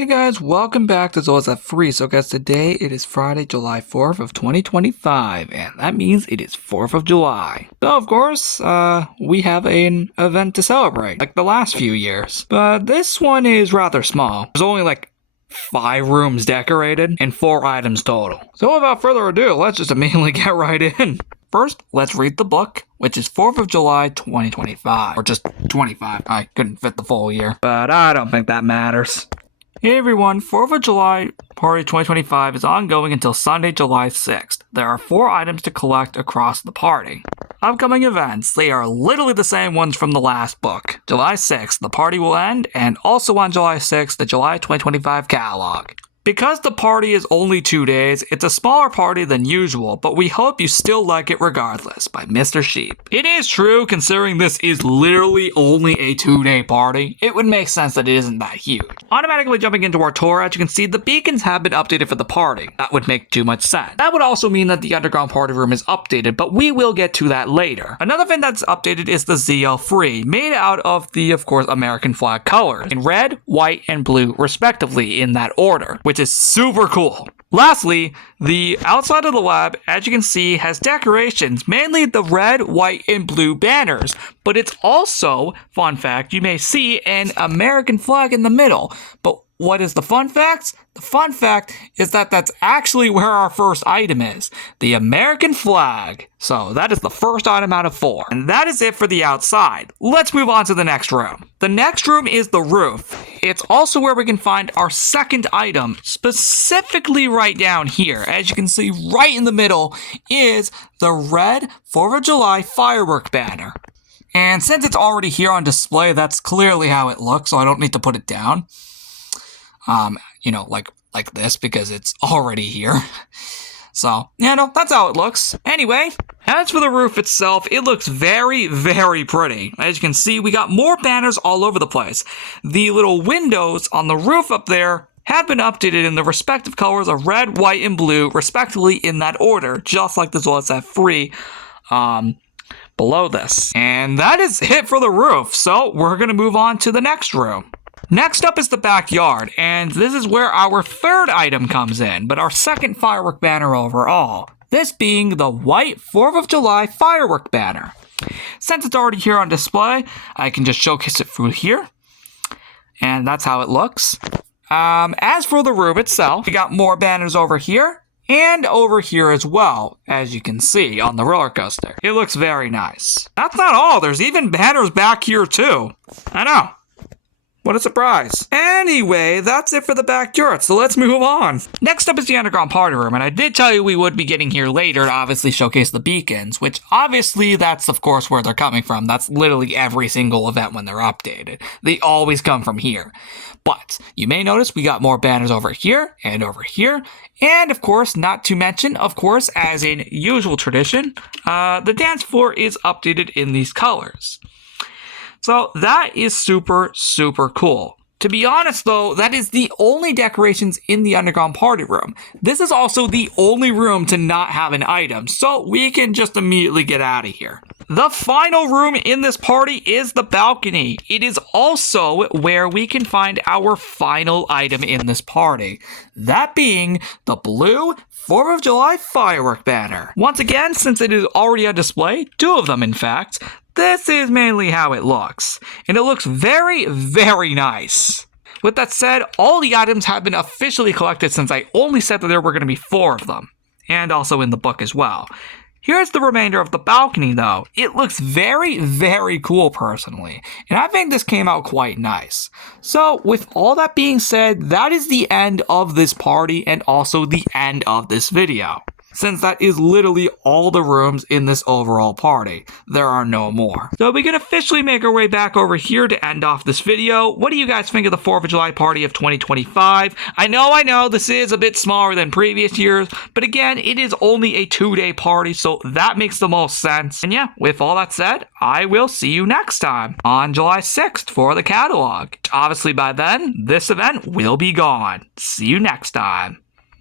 Hey guys, welcome back to Zolas at Free. So guys, today it is Friday, July 4th of 2025, and that means it is 4th of July. So of course, we have an event to celebrate, like the last few years. But this one is rather small. There's only like 5 rooms decorated and 4 items total. So without further ado, let's just immediately get right in. First, let's read the book, which is 4th of July 2025, or just 25. I couldn't fit the full year, but I don't think that matters. Hey everyone, 4th of July Party 2025 is ongoing until Sunday, July 6th. There are 4 items to collect across the party. Upcoming events, they are literally the same ones from the last book. July 6th, the party will end, and also on July 6th, the July 2025 catalog. Because the party is only 2 days, it's a smaller party than usual, but we hope you still like it regardless, by Mr. Sheep. It is true, considering this is literally only a 2-day party, it would make sense that it isn't that huge. Automatically jumping into our tour, as you can see, the beacons have been updated for the party. That would make too much sense. That would also mean that the underground party room is updated, but we will get to that later. Another thing that's updated is the ZL3, made out of the, of course, American flag colors, in red, white, and blue, respectively, in that order, which is super cool. Lastly, the outside of the lab, as you can see, has decorations, mainly the red, white, and blue banners, but it's also, fun fact, you may see an American flag in the middle. But what is the fun fact? The fun fact is that that's actually where our first item is, the American flag. So that is the first item out of 4. And that is it for the outside. Let's move on to the next room. The next room is the roof. It's also where we can find our second item, specifically right down here. As you can see, right in the middle is the red 4th of July firework banner. And since it's already here on display, that's clearly how it looks, so I don't need to put it down. Like this, because it's already here. So, that's how it looks. Anyway, as for the roof itself, it looks very, very pretty. As you can see, we got more banners all over the place. The little windows on the roof up there have been updated in the respective colors of red, white, and blue, respectively in that order, just like the Zolas at Free below this. And that is it for the roof, so we're going to move on to the next room. Next up is the backyard, and this is where our third item comes in, but our second firework banner overall. This being the white 4th of July firework banner. Since it's already here on display, I can just showcase it through here. And that's how it looks. As for the room itself, we got more banners over here and over here as well, as you can see on the roller coaster. It looks very nice. That's not all, there's even banners back here too. I know. What a surprise. Anyway, that's it for the backyard, so let's move on. Next up is the underground party room, and I did tell you we would be getting here later to obviously showcase the beacons, which obviously that's of course where they're coming from. That's literally every single event when they're updated. They always come from here. But you may notice we got more banners over here, and of course, not to mention, of course, as in usual tradition, the dance floor is updated in these colors. So that is super, super cool. To be honest though, that is the only decorations in the underground party room. This is also the only room to not have an item, so we can just immediately get out of here. The final room in this party is the balcony. It is also where we can find our final item in this party. That being the blue 4th of July firework banner. Once again, since it is already on display, 2 of them in fact, this is mainly how it looks, and it looks very, very nice. With that said, all the items have been officially collected since I only said that there were going to be 4 of them, and also in the book as well. Here's the remainder of the balcony though. It looks very, very cool personally, and I think this came out quite nice. So with all that being said, that is the end of this party and also the end of this video. Since that is literally all the rooms in this overall party. There are no more. So we can officially make our way back over here to end off this video. What do you guys think of the 4th of July party of 2025? I know, this is a bit smaller than previous years, but again, it is only a 2-day party, so that makes the most sense. And yeah, with all that said, I will see you next time on July 6th for the catalog. Obviously by then, this event will be gone. See you next time.